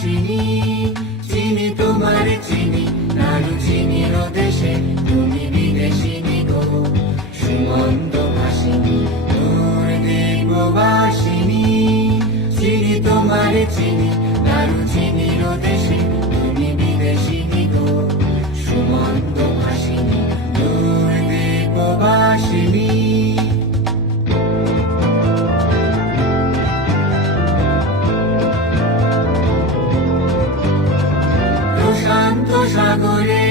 বাসিনী চিনি তোমার চিনি নাড়ু চিনির দেশে তুমি বিদেশিনী গো সুমন্ত ভাসিনী দূর দেববাসিনী চিনি তোমার চিনি নাড়ু চিনির দেশে তুমি বিদেশিনী গো সুমন্ত ভাসিনী দূর দেববাসিনী প্রশান্ত সাগরে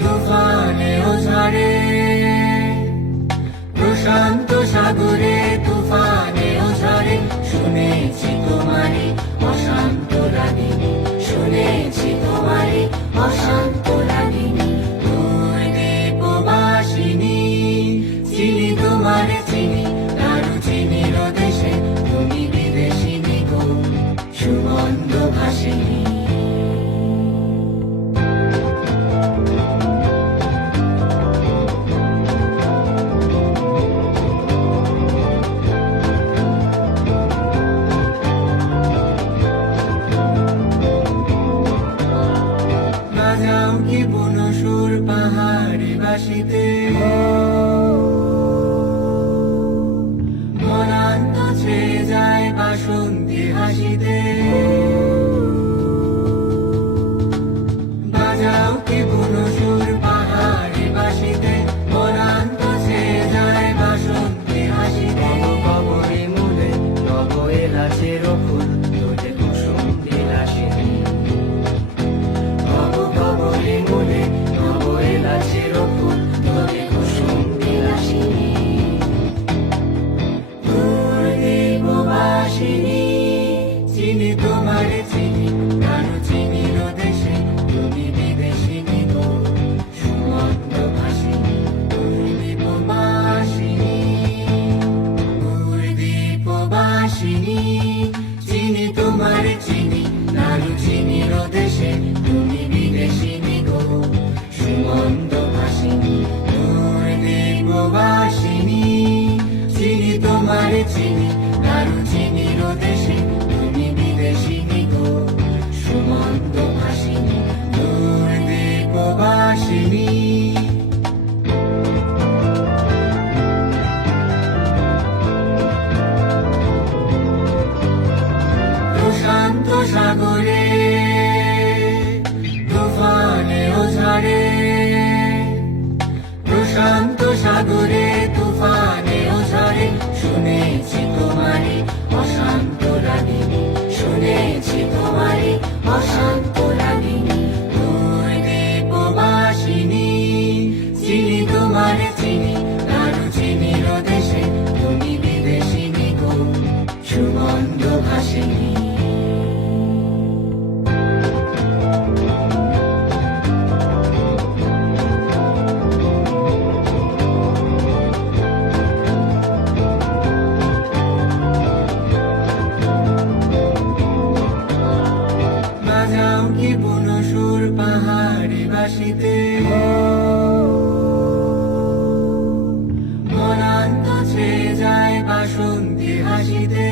তুফানে ও ঝড়ে প্রশান্ত সাগরে তুফানে ও ঝড়ে শুনেছি তোমারি অশান্ত রাগিনী শুনেছি তোমারি অশান্ত রাগিনী দূর দেববাসিনী চিনি তোমার চিনি নাড়ু চিনির দেশে তুমি বিদেশিনী গো সুমন্ত ভাসিনী বাজাও কি বনসুর পাহাড়ে বাসিতে মনান্ত ছেয়ে যায় বাসন্তী হাসিতে বাজাও কি বনসুর পাহাড়ে বাসিতে মনান্ত ছেয়ে যায় বাসন্তী হাসিতে কবরে মূলে নব এলাচের ফুল তোলে কুসুম বিলাসিনী চিনি তোমার চিনি নাড়ু চিনির দেশে তুমি বিদেশিনী গো সুমন্ত ভাসিনী দীপবাসিনী দীপবাসিনী চিনি তোমার চিনি নাড়ু চিনির দেশে তুমি বিদেশিনী গো সুমন্ত ভাসিনী দীপবাসিনী চিনি তোমার চিনি নাড়ু চিনির দেশে তুমি বিদেশিনী গো সুমন্ত ভাসিনী দীপবাসিনী প্রশান্ত সাগরে তুফানে ও ঝড়ে প্রশান্ত সাগরে তুফানে ও ঝড়ে শুনেছি তোমারি অশান্ত রাগিনী শুনেছি তোমারি অশান্ত রাগিনী দূর দেববাসিনী চিনি তোমার চিনি নাড়ু চিনির দেশে তুমি বিদেশিনী গো সুমন্ত ভাসিনী বাজাও কি বনসুর পাহাড়ে বাসিতে মনান্ত ছেয়ে যায় বাসন্তী হাসিতে